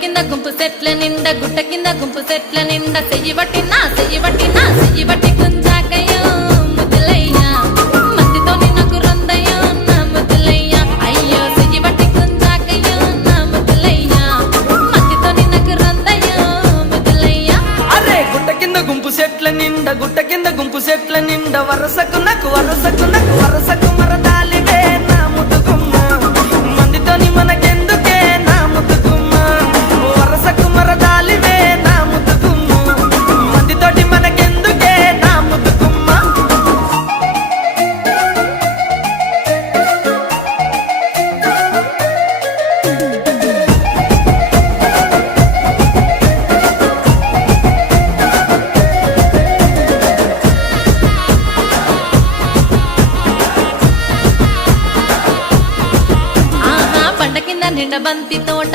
కింద గుంపు సెట్ల నిండా గుట్ట కింద గుంపు సెట్ల నిండా చెయ్యి బట్టి గుంజాకయ్యో ముద్దులయ్యా మందితో నాకు రొందయ్యో నా ముద్దులయ్యా అయ్యో చెయ్యి బట్టి గుంజాకయ్యో నా ముద్దులయ్యా మందితో నాకు రొందయ్యో ముద్దులయ్యా. అరే గుట్ట కింద గుంపు సెట్ల నిండా వరసకు మరదాలివే నా ముద్దుగుమ్మ మందితోని మనకెందుకే నా ముద్దుగుమ్మ వరసకు మరదాలివే నా ముద్దుగుమ్మ మందితోటి మనకెందుకే నా ముద్దుగుమ్మ. ఆహా బండ కింద నిండ బంతి తోట